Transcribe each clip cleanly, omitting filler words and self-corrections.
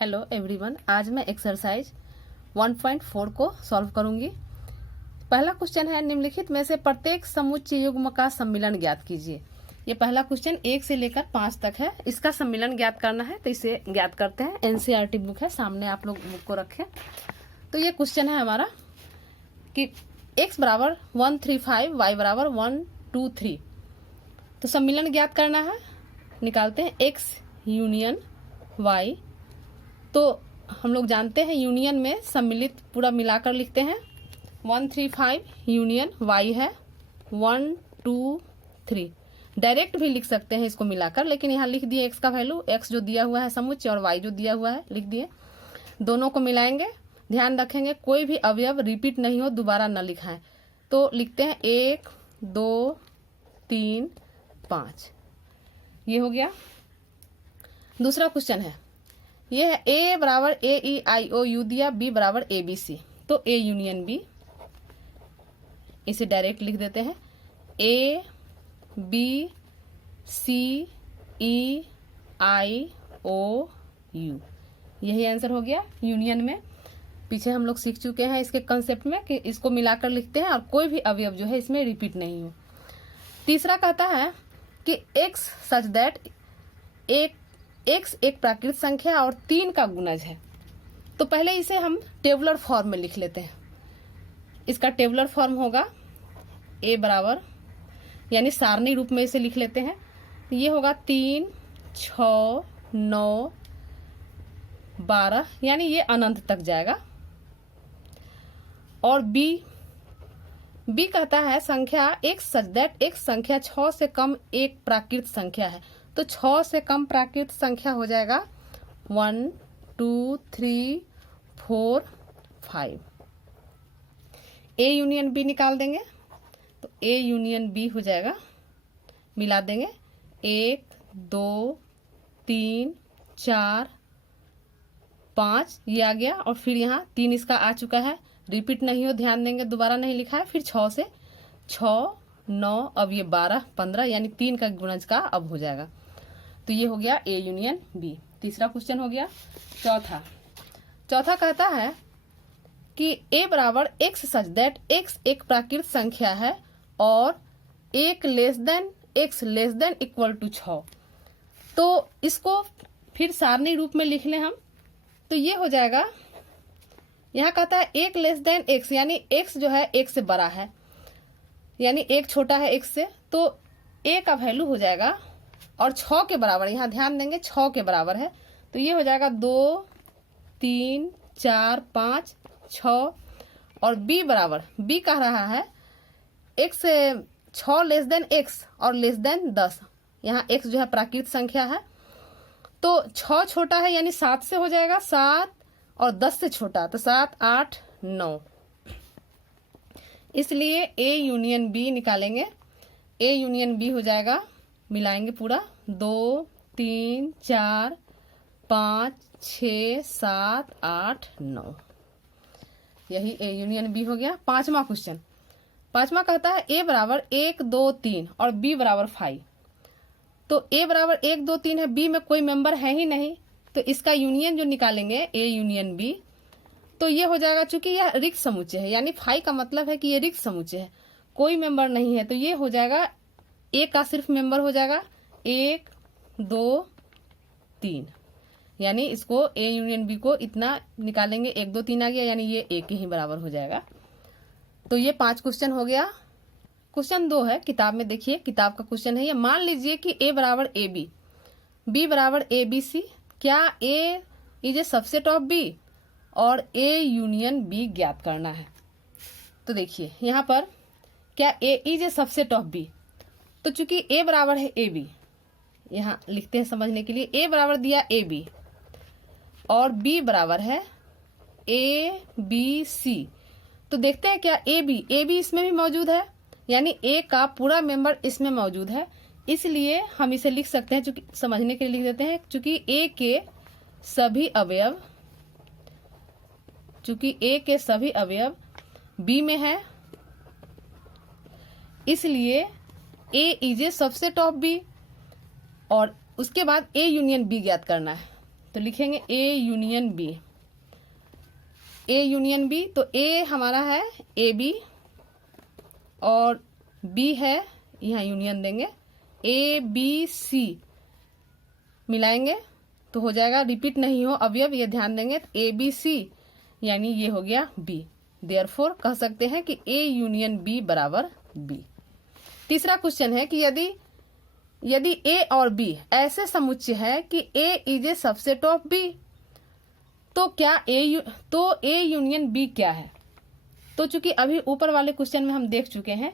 Hello everyone, आज मैं exercise 1.4 को सॉल्व करूंगी। पहला क्वेश्चन है, निम्नलिखित में से प्रत्येक समुच्चय युग्म का सम्मिलन ज्ञात कीजिए। ये पहला क्वेश्चन 1 से लेकर 5 तक है। इसका सम्मिलन ज्ञात करना है तो इसे ज्ञात करते हैं। एनसीईआरटी बुक है, सामने आप लोग बुक को रखें। तो ये क्वेश्चन है हमारा कि x बराबर 135, y बराबर 123। तो सम्मिलन ज्ञात करना है। निकालते हैं x यूनियन y। तो हम लोग जानते हैं यूनियन में सम्मिलित पूरा मिलाकर लिखते हैं। 135 यूनियन y है 123। डायरेक्ट भी लिख सकते हैं इसको मिलाकर, लेकिन यहाँ लिख दिए x का वैल्यू, x जो दिया हुआ है समुच्चय और y जो दिया हुआ है लिख दिए। दोनों को मिलाएंगे। ध्यान रखेंगे कोई भी अवयव रिपीट नहीं हो, दोबारा न लिखाएं। तो लिखते हैं 1 2 3 5। ये हो गया। दूसरा क्वेश्चन है, ये है a बराबर AEIOU दिया, b बराबर ABC। तो a यूनियन b, इसे डायरेक्ट लिख देते हैं। A B C E I O U, यही आंसर हो गया। यूनियन में पीछे हम लोग सीख चुके हैं इसके कंसेप्ट में कि इसको मिलाकर लिखते हैं और कोई भी अवयव जो है इसमें रिपीट नहीं हो। तीसरा कहता है कि x सच दैट x एक प्राकृत संख्या और 3 का गुणज है। तो पहले इसे हम टेबुलर फॉर्म में लिख लेते हैं। इसका टेबुलर फॉर्म होगा a बराबर, यानी सारणी रूप में इसे लिख लेते हैं। ये होगा 3 6 9 12, यानी ये अनंत तक जाएगा। और b कहता है संख्या x सच दैट x संख्या 6 से कम एक प्राकृत संख्या है। तो 6 से कम प्राकृत संख्या हो जाएगा 1 2 3 4 5। a यूनियन b निकाल देंगे तो a यूनियन b हो जाएगा। मिला देंगे 1 2 3 4 5, ये आ गया। और फिर यहाँ 3 इसका आ चुका है, रिपीट नहीं हो, ध्यान देंगे, दोबारा नहीं लिखा है। फिर 6 से 6 9, अब ये 12 15, यानी 3 का गुणज का अब हो जाएगा। तो ये हो गया a यूनियन b। तीसरा क्वेश्चन हो गया। चौथा कहता है कि a बराबर x सच दैट x एक प्राकृत संख्या है और एक less than x less than equal to 6। तो इसको फिर सारणी रूप में लिख लें हम। तो ये हो जाएगा, यहाँ कहता है एक लेस देन x, यानी x जो है एक से बड़ा है, यानी एक छोटा है x से। तो a का वैल्यू हो जाएगा और 6 के बराबर, यहाँ ध्यान देंगे 6 के बराबर है। तो ये हो जाएगा 2 3 4 5 6। और b बराबर, b कह रहा है x 6 लेस देन x और लेस देन 10। यहाँ x जो है प्राकृत संख्या है। तो 6 छोटा है यानी 7 से हो जाएगा, 7 और 10 से छोटा तो 7 8 9। इसलिए a यूनियन b निकालेंगे। a यूनियन b हो जाएगा, मिलाएंगे पूरा 2 3 4 5 6 7 8 9, यही a यूनियन b हो गया। पांचवा कहता है a बराबर 1 2 3 और b बराबर 5। तो a बराबर 1 2 3 है, b में कोई मेंबर है ही नहीं, तो इसका यूनियन जो निकालेंगे a यूनियन b, तो ये हो जाएगा, चूंकि यह रिक्त समुच्चय है, यानी 5 का मतलब है कि ये रिक्त समुच्चय है, कोई मेंबर नहीं है। तो ये हो जाएगा a का सिर्फ मेंबर हो जाएगा 1 2 3, यानी इसको a यूनियन b को इतना निकालेंगे, 1 2 3 आ गया, यानी ये a के ही बराबर हो जाएगा। तो ये 5 क्वेश्चन हो गया। क्वेश्चन 2 है, किताब में देखिए, किताब का क्वेश्चन है ये। मान लीजिए कि a बराबर AB, b बराबर ABC, क्या a is a subset of b और a यूनियन b ज्ञात करना है। तो देखिए यहाँ पर क्या a is a subset of b, तो चूंकि a बराबर है AB, यहाँ लिखते हैं समझने के लिए। a बराबर दिया AB और b बराबर है ABC। तो देखते हैं क्या AB इसमें भी मौजूद है, यानी a का पूरा मेंबर इसमें मौजूद है। इसलिए हम इसे लिख सकते हैं, चूंकि समझने के लिए लिख देते हैं, चूंकि a के सभी अवयव b में है, इसलिए a is a subset of b। और उसके बाद a यूनियन b ज्ञात करना है। तो लिखेंगे A union B. A union B, तो ए हमारा है ए बी और बी है, यहाँ यूनियन देंगे, ए बी सी मिलाएंगे तो हो जाएगा, रिपीट नहीं हो अवयव, ये ध्यान देंगे, तो ए बी सी यानी ये हो गया बी। देयरफॉर कह सकते हैं कि ए यूनियन बी बराबर बी। तीसरा क्वेश्चन है कि यदि ए और बी ऐसे समुच्चय है कि A is a subset of B, तो क्या ए यूनियन बी क्या है? तो चूंकि अभी ऊपर वाले क्वेश्चन में हम देख चुके हैं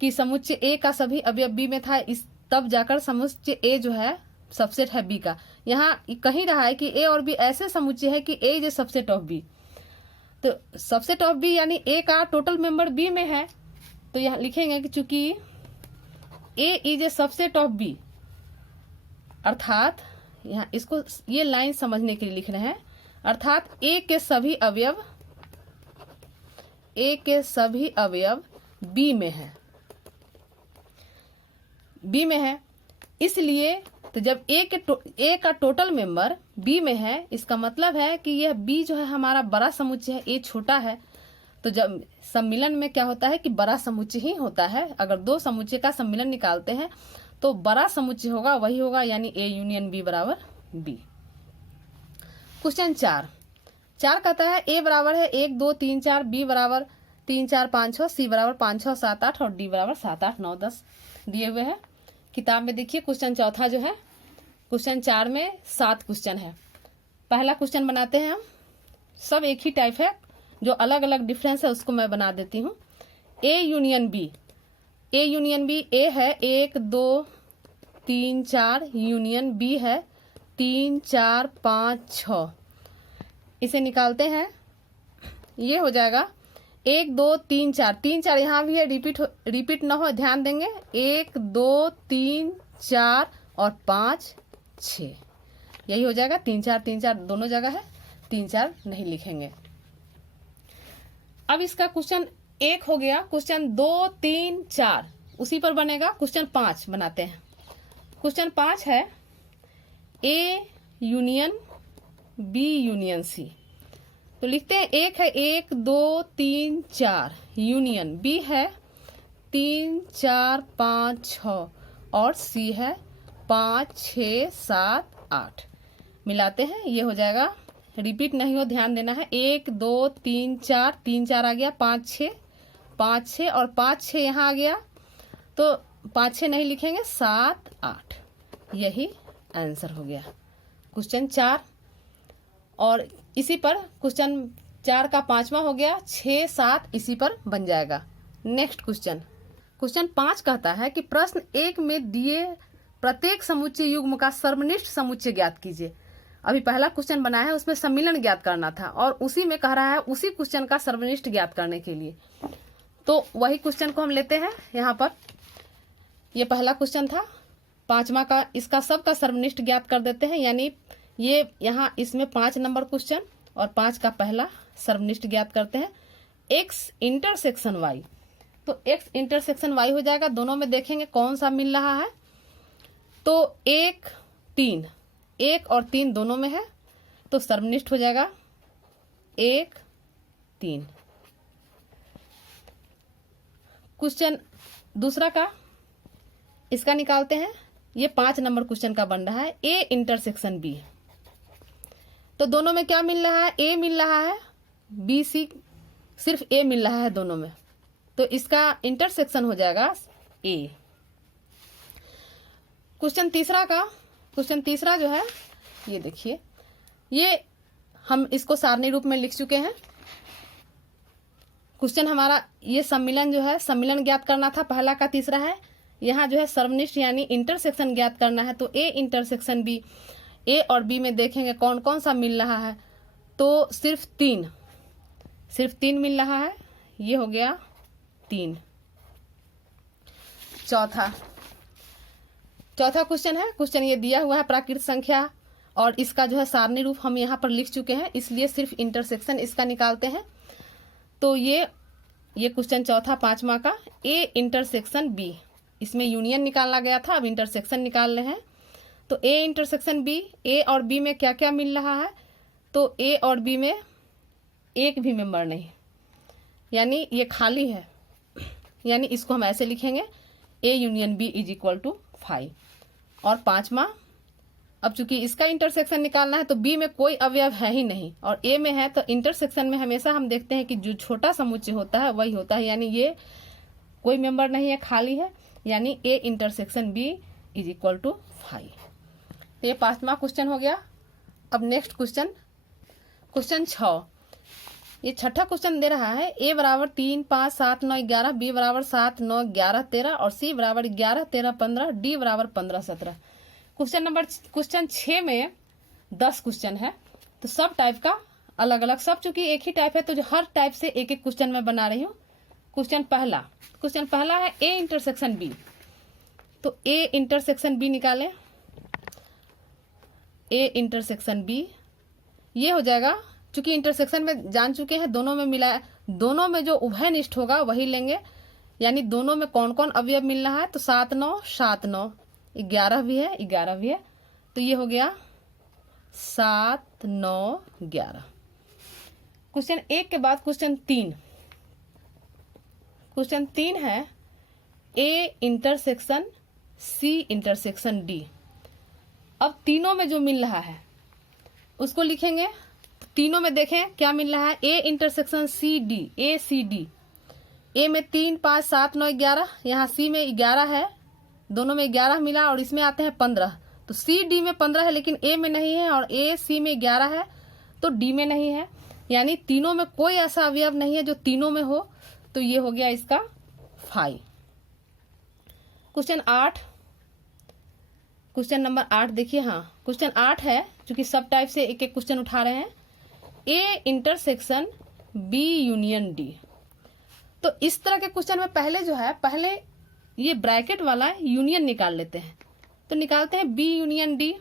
कि समुच्चय ए का सभी अवयव बी में था, इस तब जाकर समुच्चय ए जो है सबसेट है बी का। यहाँ कहीं रहा है कि ए और बी ऐसे समुच्चय है कि A is a subset of B, तो सबसेट ऑफ बी यानी ए का टोटल मेंबर बी में है, तो यहाँ लिखेंगे कि चूंकि A is a subset of B, अर्थात यहाँ इसको ये लाइन समझने के लिए लिख रहे हैं, अर्थात ए के सभी अवयव बी में है, इसलिए तो जब ए का टोटल मेंबर बी में है, इसका मतलब है कि यह बी जो है हमारा बड़ा समुच्चय है, ए छोटा है। तो जब सम्मिलन में क्या होता है कि बड़ा समुच्चय ही होता है, अगर दो समुच्चय का सम्मिलन निकालते हैं तो बड़ा समुच्चय होगा, वही होगा, यानी ए यूनियन बी बराबर बी। क्वेश्चन 4 कहता है ए बराबर है 1 2 3 4, बी बराबर 3 4 5 6, सी बराबर 5 6 7 8 और डी बराबर 7 8 9 10 दिए हुए हैं किताब में। देखिए क्वेश्चन चौथा जो है, क्वेश्चन 4 में 7 क्वेश्चन है। पहला क्वेश्चन बनाते हैं हम, सब एक ही टाइप है, जो अलग अलग डिफरेंस है उसको मैं बना देती हूँ। ए यूनियन बी, ए है 1 2 3 4, यूनियन बी है 3 4 5 6, इसे निकालते हैं, ये हो जाएगा 1 2 3 4, 3 4 यहाँ भी है, रिपीट ना हो, ध्यान देंगे, 1 2 3 4 और 5 6, यही हो जाएगा। 3 4 दोनों जगह है, 3 4 नहीं लिखेंगे। अब इसका क्वेश्चन 1 हो गया, क्वेश्चन 2 3 4 उसी पर बनेगा। क्वेश्चन 5 बनाते हैं। क्वेश्चन 5 है A union B union C, तो लिखते हैं, एक है 1 2 3 4, यूनियन बी है 3 4 5 6 और सी है 5 6 7 8, मिलाते हैं, ये हो जाएगा, रिपीट नहीं हो, ध्यान देना है, 1 2 3 4, 3 4 आ गया, 5 6 और 5 6 यहाँ आ गया, तो 5 6 नहीं लिखेंगे, 7 8, यही आंसर हो गया क्वेश्चन 4। और इसी पर क्वेश्चन 4 का 5वां हो गया, 6 7 इसी पर बन जाएगा। नेक्स्ट क्वेश्चन 5 कहता है कि प्रश्न 1 में दिए प्रत्येक समुच्चय युग्म का सर्वनिष्ठ समुच्चय ज्ञात कीजिए। अभी पहला क्वेश्चन बनाया है, उसमें सम्मिलन ज्ञात करना था, और उसी में कह रहा है उसी क्वेश्चन का सर्वनिष्ठ ज्ञात करने के लिए, तो वही क्वेश्चन को हम लेते हैं यहाँ पर। ये पहला क्वेश्चन था, 5वां का इसका सबका सर्वनिष्ठ ज्ञात कर देते हैं, यानी ये यहाँ इसमें 5 नंबर क्वेश्चन और 5 का पहला सर्वनिष्ठ ज्ञात करते हैं। x इंटरसेक्शन y, तो x इंटरसेक्शन y हो जाएगा, दोनों में देखेंगे कौन सा मिल रहा है, तो 1 और 3 दोनों में है, तो सर्वनिष्ठ हो जाएगा 1 3। क्वेश्चन दूसरा का इसका निकालते हैं, ये 5 नंबर क्वेश्चन का बन रहा है, a इंटरसेक्शन b, तो दोनों में क्या मिल रहा है, a मिल रहा है, b c सिर्फ a मिल रहा है दोनों में, तो इसका इंटरसेक्शन हो जाएगा a। क्वेश्चन तीसरा जो है, ये देखिए, ये हम इसको सारणी रूप में लिख चुके हैं। क्वेश्चन हमारा ये सम्मिलन जो है, सम्मिलन ज्ञात करना था, पहला का तीसरा है, यहाँ जो है सर्वनिष्ठ यानी इंटरसेक्शन ज्ञात करना है, तो a इंटरसेक्शन b, a और b में देखेंगे कौन कौन सा मिल रहा है, तो सिर्फ 3 मिल रहा है, ये हो गया 3। चौथा क्वेश्चन है, क्वेश्चन ये दिया हुआ है प्राकृत संख्या, और इसका जो है सारणी रूप हम यहाँ पर लिख चुके हैं, इसलिए सिर्फ इंटरसेक्शन इसका निकालते हैं। तो ये क्वेश्चन चौथा 5वां का, a इंटरसेक्शन b, इसमें यूनियन निकालना गया था, अब इंटरसेक्शन निकाल रहे हैं, तो ए इंटरसेक्शन बी, ए और बी में क्या क्या मिल रहा है, तो ए और बी में एक भी मेंबर नहीं, यानी ये खाली है, यानी इसको हम ऐसे लिखेंगे A union B is equal to 5। और पांचवा, अब चूंकि इसका इंटरसेक्शन निकालना है तो बी में कोई अवयव है ही नहीं और ए में है, तो इंटरसेक्शन में हमेशा हम देखते हैं कि जो छोटा समुच्चय होता है वही होता है, यानी ये कोई मेंबर नहीं है, खाली है, यानी A intersection B is equal to 5। तो ये पांचवा क्वेश्चन हो गया। अब नेक्स्ट क्वेश्चन, क्वेश्चन 6। ये छठा क्वेश्चन दे रहा है ए बराबर 3, 5, 7, 9, 11, बी बराबर 7, 9, 11, 13 और सी बराबर 11, 13, 15, डी बराबर 15, 17। क्वेश्चन 6 में 10 क्वेश्चन है, तो सब टाइप का अलग अलग, सब चूंकि एक ही टाइप है तो जो हर टाइप से एक एक क्वेश्चन मैं बना रही हूँ। क्वेश्चन पहला है ए इंटरसेक्शन बी, तो ए इंटरसेक्शन बी निकालें। ए इंटरसेक्शन बी ये हो जाएगा, चूंकि इंटरसेक्शन में जान चुके हैं, दोनों में मिला, दोनों में जो उभयनिष्ठ होगा वही लेंगे, यानी दोनों में कौन कौन अवयव मिल रहा है, तो 7, 9, 7, 9, 11 भी है, 11 भी है, तो ये हो गया 7, 9, 11। क्वेश्चन 1 के बाद क्वेश्चन 3। क्वेश्चन 3 है A intersection C intersection D. अब तीनों में जो मिल रहा है उसको लिखेंगे। तीनों में देखें क्या मिल रहा है, A intersection C D, A C D. A में 3, 5, 7, 9, 11, यहाँ सी में 11 है, दोनों में 11 मिला और इसमें आते हैं 15, तो सी डी में 15 है लेकिन ए में नहीं है, और ए सी में 11 है तो डी में नहीं है, यानी तीनों में कोई ऐसा अवयव नहीं है जो तीनों में हो, तो ये हो गया इसका 5। क्वेश्चन 8, क्वेश्चन नंबर 8 देखिए। हाँ, क्वेश्चन 8 है, चूंकि सब टाइप से एक एक क्वेश्चन उठा रहे हैं। A intersection B union D, तो इस तरह के क्वेश्चन में पहले जो है, पहले ये ब्रैकेट वाला यूनियन निकाल लेते हैं, तो निकालते हैं B union D.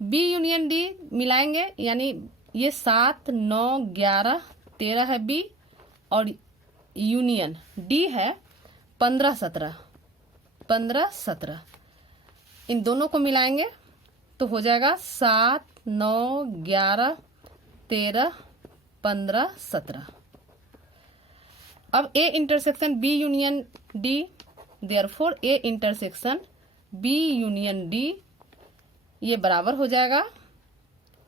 B union D मिलाएंगे, यानी ये 7, 9, 11, 13 है बी, और यूनियन डी है 15, 17, 15, 17। इन दोनों को मिलाएंगे तो हो जाएगा 7, 9, 11, 13, 15, 17। अब A intersection B union D, therefore A intersection B union D ये बराबर हो जाएगा,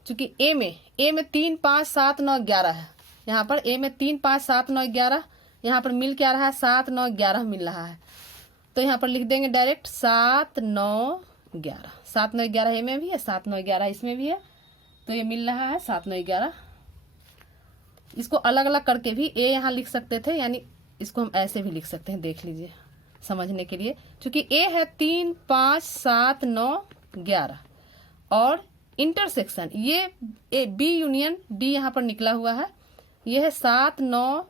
चूंकि ए में 3, 5, 7, 9, 11 है, यहाँ पर ए में 3, 5, 7, 9, 11, यहाँ पर मिल क्या रहा है, 7, 9, 11 मिल रहा है, तो यहाँ पर लिख देंगे डायरेक्ट 7, 9, 11। 7, 9, 11 ए में भी है, 7, 9, 11 इसमें भी है, तो ये मिल रहा है 7, 9, 11। इसको अलग अलग करके भी ए यहाँ लिख सकते थे, यानी इसको हम ऐसे भी लिख सकते हैं, देख लीजिए समझने के लिए। क्योंकि ए है 3, 5, 7, 9, 11 और इंटरसेक्शन ये ए बी यूनियन डी यहाँ पर निकला हुआ है, ये है 7, 9,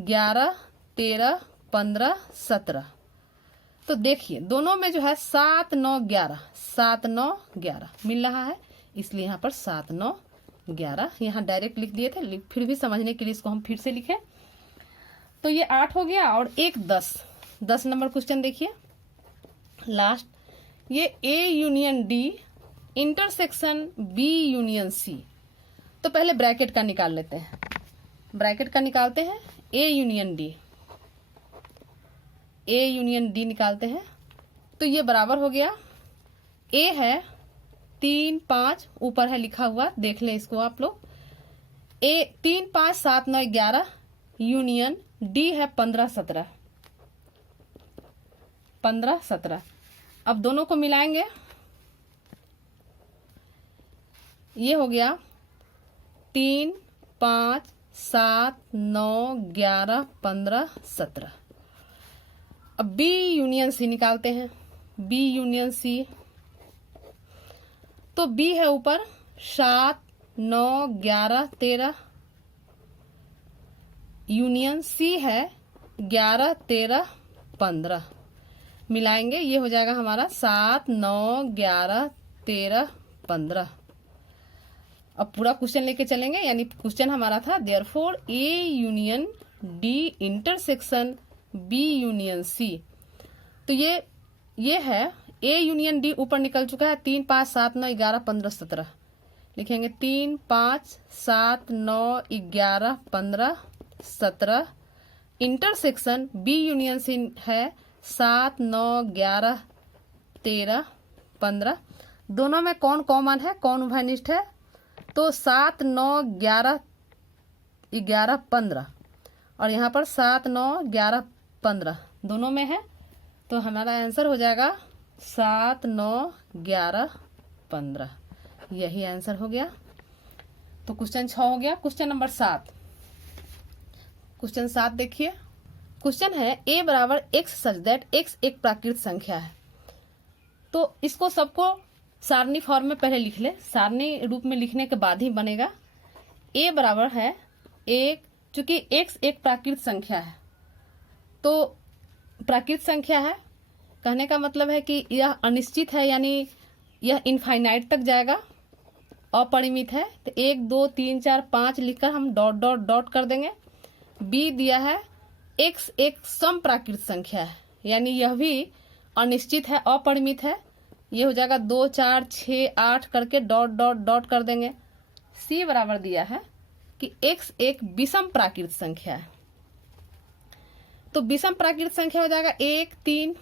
11, 13, 15, 17। तो देखिए दोनों में जो है 7, 9, 11, 7, 9, 11 मिल रहा है, इसलिए यहाँ पर 7, 9, 11 यहाँ डायरेक्ट लिख दिए थे, फिर भी समझने के लिए इसको हम फिर से लिखें। तो ये 8 हो गया और एक 10 नंबर क्वेश्चन देखिए लास्ट, ये A union D intersection B union C. तो पहले ब्रैकेट का निकाल लेते हैं, ब्रैकेट का निकालते हैं, ए यूनियन डी, ए यूनियन डी निकालते हैं, तो ये बराबर हो गया, ए है 3, 5 ऊपर है लिखा हुआ, देख लें इसको आप लोग, ए 3, 5, 7, 9, 11 यूनियन डी है 15, 17, 15, 17। अब दोनों को मिलाएंगे, ये हो गया 3, 5, 7, 9, 11, 15, 17। अब बी यूनियन सी निकालते हैं, बी यूनियन सी, तो बी है ऊपर 7, 9, 11, 13, यूनियन सी है 11, 13, 15 मिलाएंगे, ये हो जाएगा हमारा 7, 9, 11, 13, 15। अब पूरा क्वेश्चन लेके चलेंगे, यानी क्वेश्चन हमारा था therefore A union D intersection B union C. तो ये है ए यूनियन डी ऊपर निकल चुका है, 3 5 7 9 11 15 17 लिखेंगे, 3 5 7 9 11 15 17। इंटरसेक्शन बी यूनियन सी है 7 9 11 13 15। दोनों में कौन कॉमन है, कौन उभयनिष्ठ है, तो 7 9 11 11 15 और यहाँ पर 7 9 11 15 दोनों में है, तो हमारा आंसर हो जाएगा 7 9 11 15। यही आंसर हो गया। तो क्वेश्चन 6 हो गया। क्वेश्चन नंबर 7, क्वेश्चन 7 देखिए। क्वेश्चन है a बराबर x सच दैट x एक प्राकृत संख्या है। तो इसको सबको सारणी फॉर्म में पहले लिख ले, सारणी रूप में लिखने के बाद ही बनेगा। a बराबर है एक, चूंकि x एक प्राकृत संख्या है, तो प्राकृत संख्या है कहने का मतलब है कि यह अनिश्चित है, यानी यह इनफाइनाइट तक जाएगा, अपरिमित है। तो 1 2 3 4 5 लिखकर हम डॉट डॉट डॉट कर देंगे। बी दिया है x एक सम प्राकृत संख्या है, यानी यह भी अनिश्चित है, अपरिमित है, ये हो जाएगा 2 4 6 8 करके डॉट डॉट डॉट कर देंगे। सी बराबर दिया है कि x एक विषम प्राकृत संख्या है, तो विषम प्राकृत संख्या हो जाएगा 1 3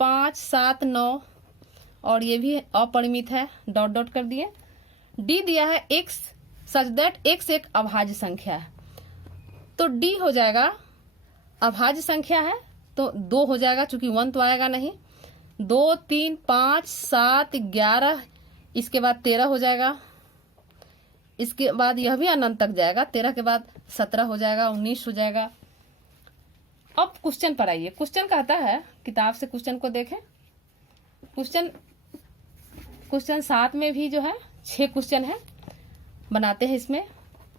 5 7 9 और ये भी अपरिमित है, डॉट डॉट कर दिए। डी दिया है x सच दैट x एक अभाज्य संख्या है, तो डी हो जाएगा अभाज्य संख्या है तो 2 हो जाएगा, चूंकि 1 तो आएगा नहीं। 2 3 5 7 11 इसके बाद 13 हो जाएगा, इसके बाद यह भी अनंत तक जाएगा, 13 के बाद 17 हो जाएगा, 19 हो जाएगा। अब क्वेश्चन पर आइए। क्वेश्चन कहता है, किताब से क्वेश्चन को देखें। क्वेश्चन 7 में भी जो है 6 क्वेश्चन है, बनाते हैं इसमें।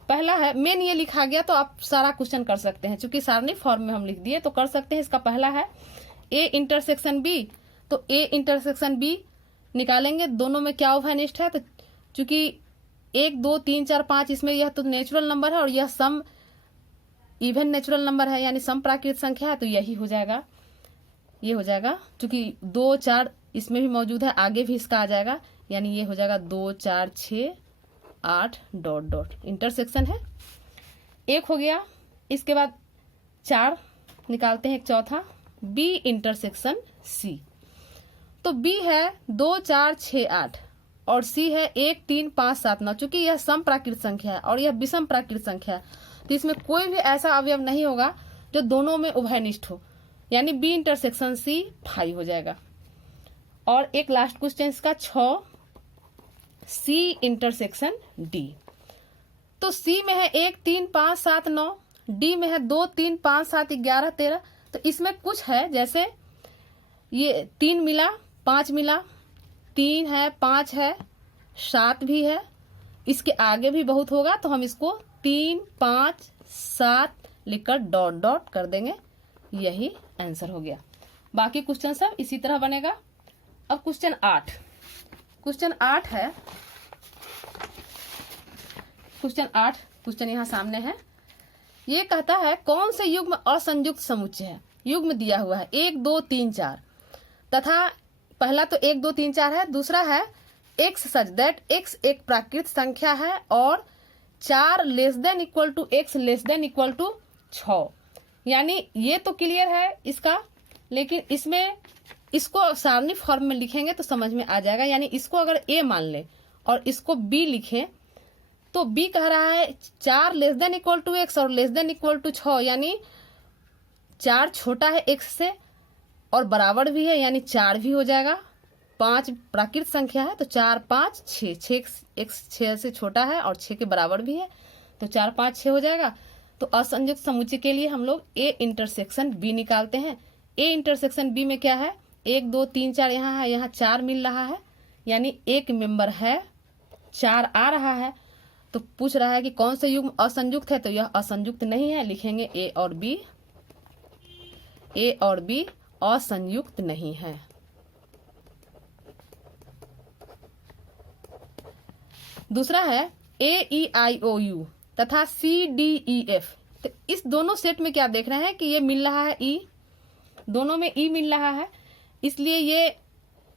पहला है, मेन ये लिखा गया तो आप सारा क्वेश्चन कर सकते हैं, चूंकि सारणी फॉर्म में हम लिख दिए तो कर सकते हैं। इसका पहला है ए इंटरसेक्शन बी, तो ए इंटरसेक्शन बी निकालेंगे, दोनों में क्या उभयनिष्ठ है, तो चूंकि 1 2 3 4 5 इसमें यह तो नेचुरल नंबर है और यह सम इवन नेचुरल नंबर है, यानी सम प्राकृत संख्या है, तो यही हो जाएगा, ये हो जाएगा। चूंकि 2 4 इसमें भी मौजूद है, आगे भी इसका आ जाएगा, यानी ये हो जाएगा 2 4 6 8 डॉट डॉट, इंटरसेक्शन है। एक हो गया। इसके बाद 4 निकालते हैं, एक चौथा, बी इंटरसेक्शन सी। तो बी है 2 4 6 8 और सी है 1 3 5 7 9। चूंकि यह सम प्राकृत संख्या है और यह विषम प्राकृत संख्या है, तो इसमें कोई भी ऐसा अवयव नहीं होगा जो दोनों में उभयनिष्ठ हो, यानी बी इंटरसेक्शन सी 5 हो जाएगा। और एक लास्ट क्वेश्चन इसका 6, सी इंटरसेक्शन डी। तो सी में है 1 3 5 7 9, डी में है 2 3 5 7 11 13। तो इसमें कुछ है, जैसे ये 3 मिला 5 मिला, 3 है 5 है 7 भी है, इसके आगे भी बहुत होगा, तो हम इसको 3 5 7 लिखकर डॉट डॉट कर देंगे। यही आंसर हो गया। बाकी क्वेश्चन सब इसी तरह बनेगा। अब क्वेश्चन 8, क्वेश्चन 8 है, क्वेश्चन 8 क्वेश्चन यहाँ सामने है। ये कहता है कौन से युग्म असंयुक्त समुच्चय है। युग्म दिया हुआ है 1 2 3 4 तथा पहला तो 1 2 3 4 है, दूसरा है x सच दैट x एक प्राकृत संख्या है और 4 less than equal to x less than equal to 6। यानी ये तो क्लियर है इसका, लेकिन इसमें इसको सारणी फॉर्म में लिखेंगे तो समझ में आ जाएगा। यानी इसको अगर a मान ले और इसको b लिखें, तो b कह रहा है 4 less than equal to x और लेस देन इक्वल टू 6, यानी 4 छोटा है x से और बराबर भी है, यानी 4 भी हो जाएगा। 5 प्राकृत संख्या है तो 4 5 6, 6 6 से छोटा है और 6 के बराबर भी है, तो 4 5 6 हो जाएगा। तो असंयुक्त समुच्चय के लिए हम लोग a इंटरसेक्शन b निकालते हैं। a इंटरसेक्शन b में क्या है, 1 2 3 4 यहाँ है, यहाँ 4 मिल रहा है, यानी एक मेंबर है, 4 आ रहा है। तो पूछ रहा है कि कौन सा युग्म असंयुक्त है, तो यह असंयुक्त नहीं है, लिखेंगे a और b असंयुक्त नहीं है। दूसरा है AEIOU तथा CDEF। तो इस दोनों सेट में क्या देख रहे हैं कि ये मिल रहा है E, दोनों में E मिल रहा है, इसलिए ये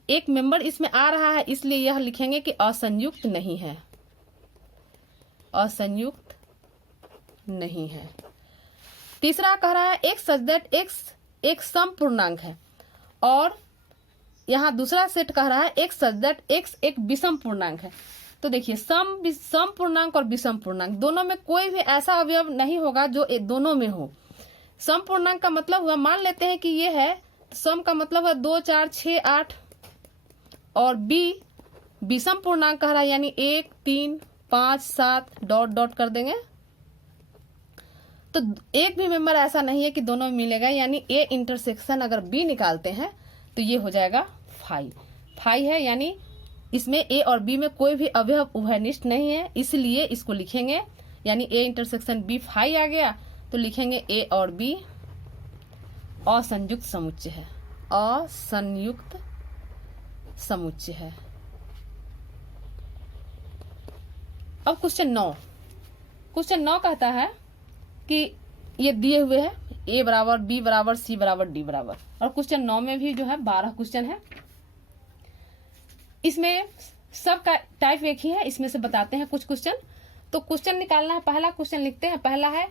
एक मेंबर इसमें आ रहा है, इसलिए यह लिखेंगे कि असंयुक्त नहीं है, असंयुक्त नहीं है। तीसरा कह रहा है x सच दैट x एक सम पूर्णांक है, और यहाँ दूसरा सेट कह रहा है x सच दैट x एक विषम पूर्णांक है। तो देखिए सम पूर्णांक और विषम पूर्णांक दोनों में कोई भी ऐसा अवयव नहीं होगा जो दोनों में हो। सम पूर्णांक का मतलब हुआ, मान लेते हैं कि ये है, सम का मतलब है 2 4 6 8, और b विषम पूर्णांक कह रहा है यानी 1 3 5 7 डॉट डॉट कर देंगे। तो एक भी मेंबर ऐसा नहीं है कि दोनों में मिलेगा, यानी ए इंटरसेक्शन अगर बी निकालते हैं तो ये हो जाएगा फाई है, यानी इसमें ए और बी में कोई भी अवयव उभयनिष्ठ नहीं है, इसलिए इसको लिखेंगे, यानी ए इंटरसेक्शन बी फाई आ गया तो लिखेंगे ए और बी असंयुक्त समुच्चय है, असंयुक्त समुच्चय है। अब क्वेश्चन 9 कहता है कि ये दिए हुए है a बराबर b बराबर c बराबर d बराबर, और क्वेश्चन 9 में भी जो है 12 क्वेश्चन है। इसमें सब का टाइप एक ही है, इसमें से बताते हैं कुछ क्वेश्चन। तो क्वेश्चन निकालना है, पहला क्वेश्चन लिखते हैं। पहला है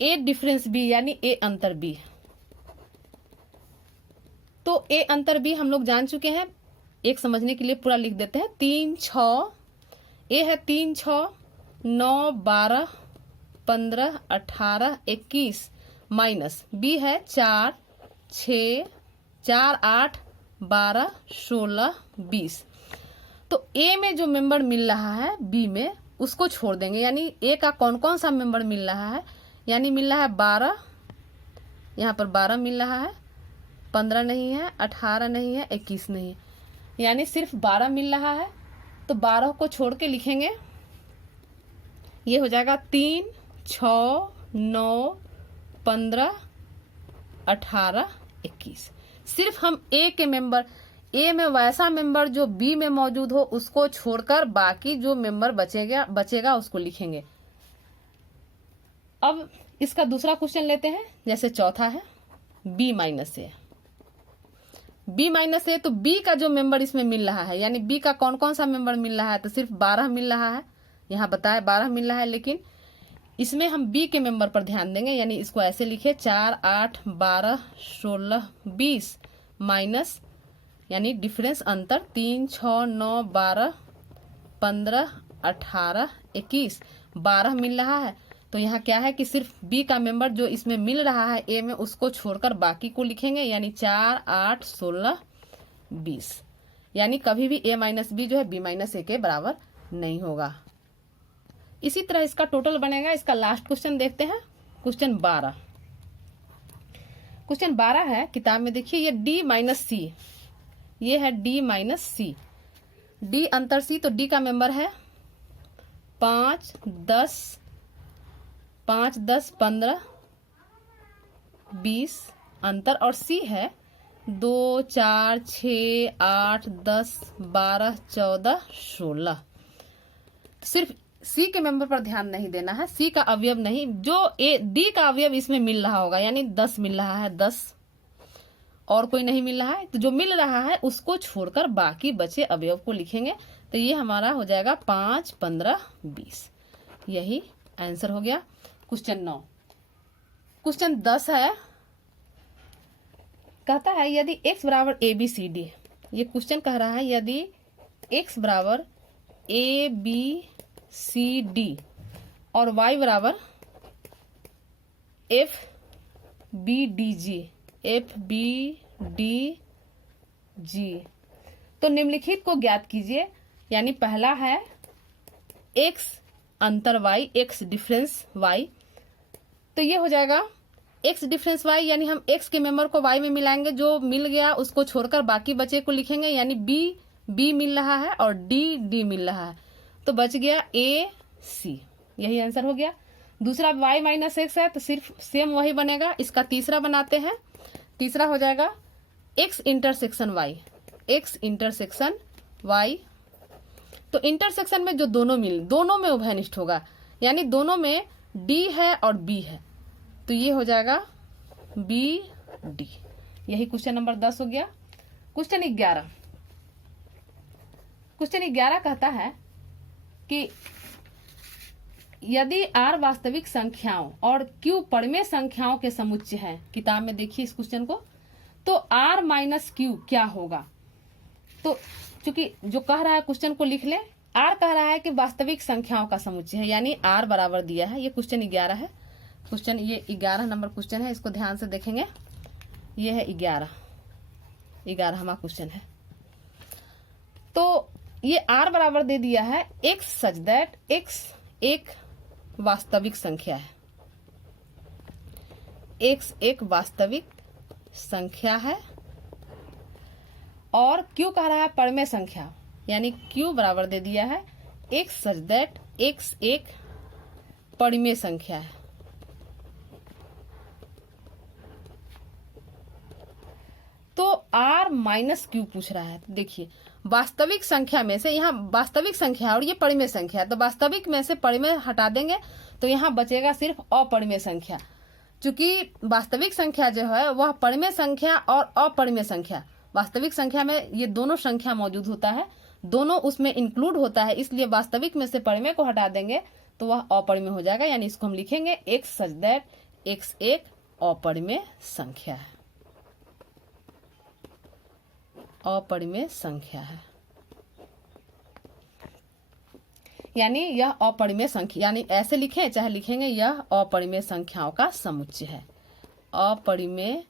a डिफरेंस b यानी a अंतर b। तो a अंतर b हम लोग जान चुके हैं, एक समझने के लिए पूरा लिख देते हैं। 3 6 a है 3 6 9 12 15 18 21 माइनस b है 4 6 4 8 12 16 20। तो a में जो मेंबर मिल रहा है b में उसको छोड़ देंगे, यानी a का कौन कौन सा मेंबर मिल रहा है, यानी मिल रहा है 12, यहाँ पर 12 मिल रहा है, 15 नहीं है, 18 नहीं है, 21 नहीं है, यानी सिर्फ 12 मिल रहा है। तो 12 को छोड़ के लिखेंगे, ये हो जाएगा 3 6 9 15 18 21। सिर्फ हम ए के मेंबर, ए में वैसा मेंबर जो बी में मौजूद हो उसको छोड़कर बाकी जो मेंबर बचेगा उसको लिखेंगे। अब इसका दूसरा क्वेश्चन लेते हैं। जैसे चौथा है b माइनस ए, b माइनस ए, तो b का जो मेंबर इसमें मिल रहा है, यानी b का कौन कौन सा मेंबर मिल रहा है, तो सिर्फ 12 मिल रहा है, यहाँ बताया 12 मिल रहा है, लेकिन इसमें हम b के मेंबर पर ध्यान देंगे, यानी इसको ऐसे लिखे 4 8 12 16 20 माइनस, यानी डिफरेंस अंतर 3 6 9 12 15 18 21 12 मिल रहा है। तो यहाँ क्या है कि सिर्फ b का मेंबर जो इसमें मिल रहा है a में उसको छोड़कर बाकी को लिखेंगे, यानी 4 8 16 20, यानी कभी भी a माइनस बी जो है b माइनस ए के बराबर नहीं होगा। इसी तरह इसका टोटल बनेगा। इसका लास्ट क्वेश्चन देखते हैं, क्वेश्चन 12। क्वेश्चन 12 है, किताब में देखिए, ये d माइनस सी, ये है d माइनस सी, d अंतर c, तो d का मेंबर है 5 10 15 20 अंतर, और c है 2 4 6 8 10 12 14 16। सिर्फ सी के मेंबर पर ध्यान नहीं देना है, सी का अवयव नहीं, जो डी का अवयव इसमें मिल रहा होगा, यानी 10 मिल रहा है 10, और कोई नहीं मिल रहा है, तो जो मिल रहा है उसको छोड़कर बाकी बचे अवयव को लिखेंगे। तो ये हमारा हो जाएगा 5 15 20, यही आंसर हो गया क्वेश्चन 9। क्वेश्चन 10 है, कहता है यदि x बराबर ए बी सी डी, ये क्वेश्चन कह रहा है यदि x बराबर ए बी सी डी और y बराबर एफ बी डी जी, तो निम्नलिखित को ज्ञात कीजिए। यानी पहला है x अंतर y, x डिफरेंस y, तो ये हो जाएगा x डिफरेंस y, यानी हम x के मेंबर को y में मिलाएंगे, जो मिल गया उसको छोड़कर बाकी बचे को लिखेंगे, यानी b मिल रहा है और d मिल रहा है, तो बच गया a c, यही आंसर हो गया। दूसरा y माइनस एक्स है, तो सिर्फ सेम वही बनेगा। इसका तीसरा बनाते हैं, तीसरा हो जाएगा x इंटरसेक्शन y, तो इंटरसेक्शन में जो दोनों में उभयनिष्ठ होगा, यानी दोनों में d है और b है, तो ये हो जाएगा b d, यही क्वेश्चन नंबर 10 हो गया। क्वेश्चन 11, क्वेश्चन 11 कहता है कि यदि R वास्तविक संख्याओं और Q परिमेय संख्याओं के समुच्चय है, किताब में देखिए इस क्वेश्चन को, तो R माइनस Q क्या होगा। तो चूंकि जो कह रहा है क्वेश्चन को लिख ले, R कह रहा है कि वास्तविक संख्याओं का समुच्चय है, यानी R बराबर दिया है। ये क्वेश्चन 11 है, क्वेश्चन ये 11 नंबर क्वेश्चन है, इसको ध्यान से देखेंगे। ये है 11वां क्वेश्चन है। तो ये R बराबर दे दिया है x सच दैट x एक वास्तविक संख्या है, x एक वास्तविक संख्या है, और Q कह रहा है परिमेय संख्या, यानी Q बराबर दे दिया है x सच दैट x एक परिमेय संख्या है। तो R माइनस Q पूछ रहा है। देखिए वास्तविक संख्या में से, यहाँ वास्तविक संख्या है और ये परिमेय संख्या है, तो वास्तविक में से परिमेय हटा देंगे तो यहाँ बचेगा सिर्फ अपरिमेय संख्या। चूंकि वास्तविक संख्या जो है वह परिमेय संख्या और अपरिमेय संख्या, वास्तविक संख्या में ये दोनों संख्या मौजूद होता है, दोनों उसमें इंक्लूड होता है, इसलिए वास्तविक में से परिमेय को हटा देंगे तो वह अपरिमेय हो जाएगा। यानी इसको हम लिखेंगे x सच दैट x एक अपरिमेय संख्या है, अपरिमेय संख्या है, यानी यह अपरिमेय संख्या, यानी ऐसे लिखें चाहे लिखेंगे यह अपरिमेय संख्याओं का समुच्चय है, अपरिमेय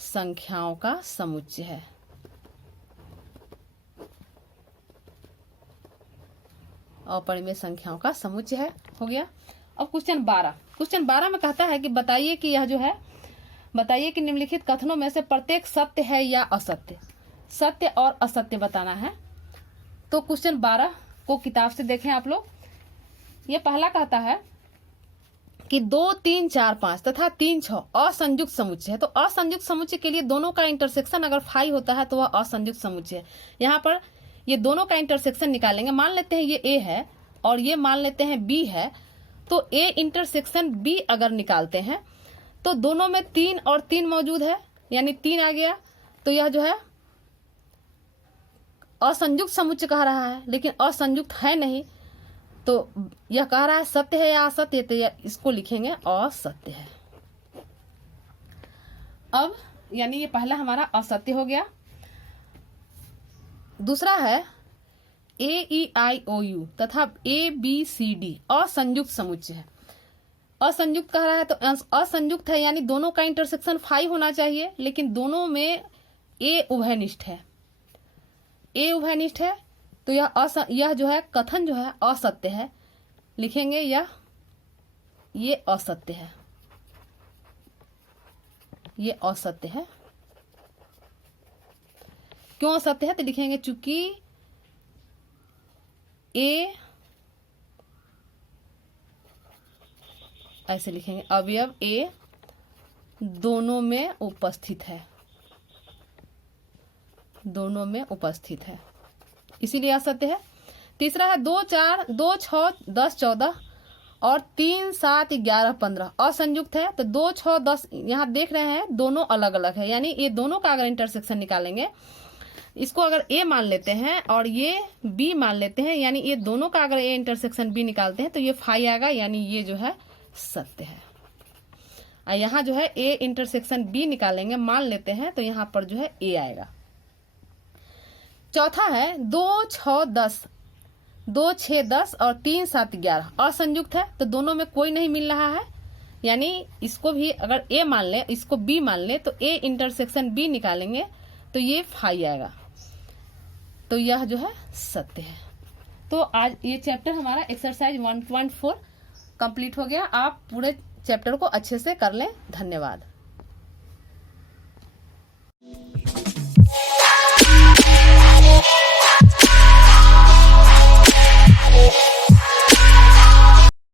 संख्याओं का समुच्चय है। अपरिमेय संख्याओं का समुच्चय है, हो गया। अब क्वेश्चन 12 में कहता है कि बताइए कि यह जो है, बताइए कि निम्नलिखित कथनों में से प्रत्येक सत्य है या असत्य। सत्य और असत्य बताना है। तो क्वेश्चन 12 को किताब से देखें आप लोग। ये पहला कहता है कि 2, 3, 4, 5 तथा 3, 6 असंयुक्त समुच्चय है। तो असंयुक्त समुच्चय के लिए दोनों का इंटरसेक्शन अगर 5 होता है तो वह असंयुक्त समुच्चय है। यहाँ पर ये दोनों का इंटरसेक्शन निकालेंगे। मान लेते हैं ये A है और ये मान लेते हैं B है, तो A इंटरसेक्शन B अगर निकालते हैं तो दोनों में 3 और 3 मौजूद है, यानी 3 आ गया। तो यह जो है असंयुक्त समुच्चय कह रहा है, लेकिन असंयुक्त है नहीं, तो यह कह रहा है सत्य है या असत्य, तो इसको लिखेंगे असत्य है। अब यानी ये पहला हमारा असत्य हो गया। दूसरा है AEIOU तथा ABCD असंयुक्त समुच्चय है। असंयुक्त कह रहा है तो असंयुक्त है, यानी दोनों का इंटरसेक्शन 5 होना चाहिए, लेकिन दोनों में A उभयनिष्ठ है, A उभयनिष्ठ है, तो यह जो है कथन जो है असत्य है, लिखेंगे ये असत्य है, ये असत्य है। क्यों असत्य है, तो लिखेंगे चूंकि A, ऐसे लिखेंगे अवयव A दोनों में उपस्थित है, दोनों में उपस्थित है, इसीलिए असत्य है। तीसरा है 2, 4, 2, 6, 10, 14 और 3, 7, 11, 15 असंयुक्त है। तो 2, 6, 10 यहाँ देख रहे हैं दोनों अलग अलग है, यानी ये दोनों का अगर इंटरसेक्शन निकालेंगे, इसको अगर A मान लेते हैं और ये B मान लेते हैं, यानी ये दोनों का अगर A इंटरसेक्शन B निकालते हैं तो ये 5 आएगा, यानी ये जो है सत्य है। और यहाँ जो है A इंटरसेक्शन B निकालेंगे, मान लेते हैं, तो यहाँ पर जो है A आएगा। चौथा है 2, 6, 10 2, 6, 10 और 3, 7, 11 असंयुक्त है, तो दोनों में कोई नहीं मिल रहा है, यानी इसको भी अगर A मान ले, इसको B मान ले, तो A इंटरसेक्शन B निकालेंगे तो ये 5 आएगा, तो यह जो है सत्य है। तो आज ये चैप्टर हमारा एक्सरसाइज 1.4 कंप्लीट हो गया। आप पूरे चैप्टर को अच्छे से कर लें। धन्यवाद।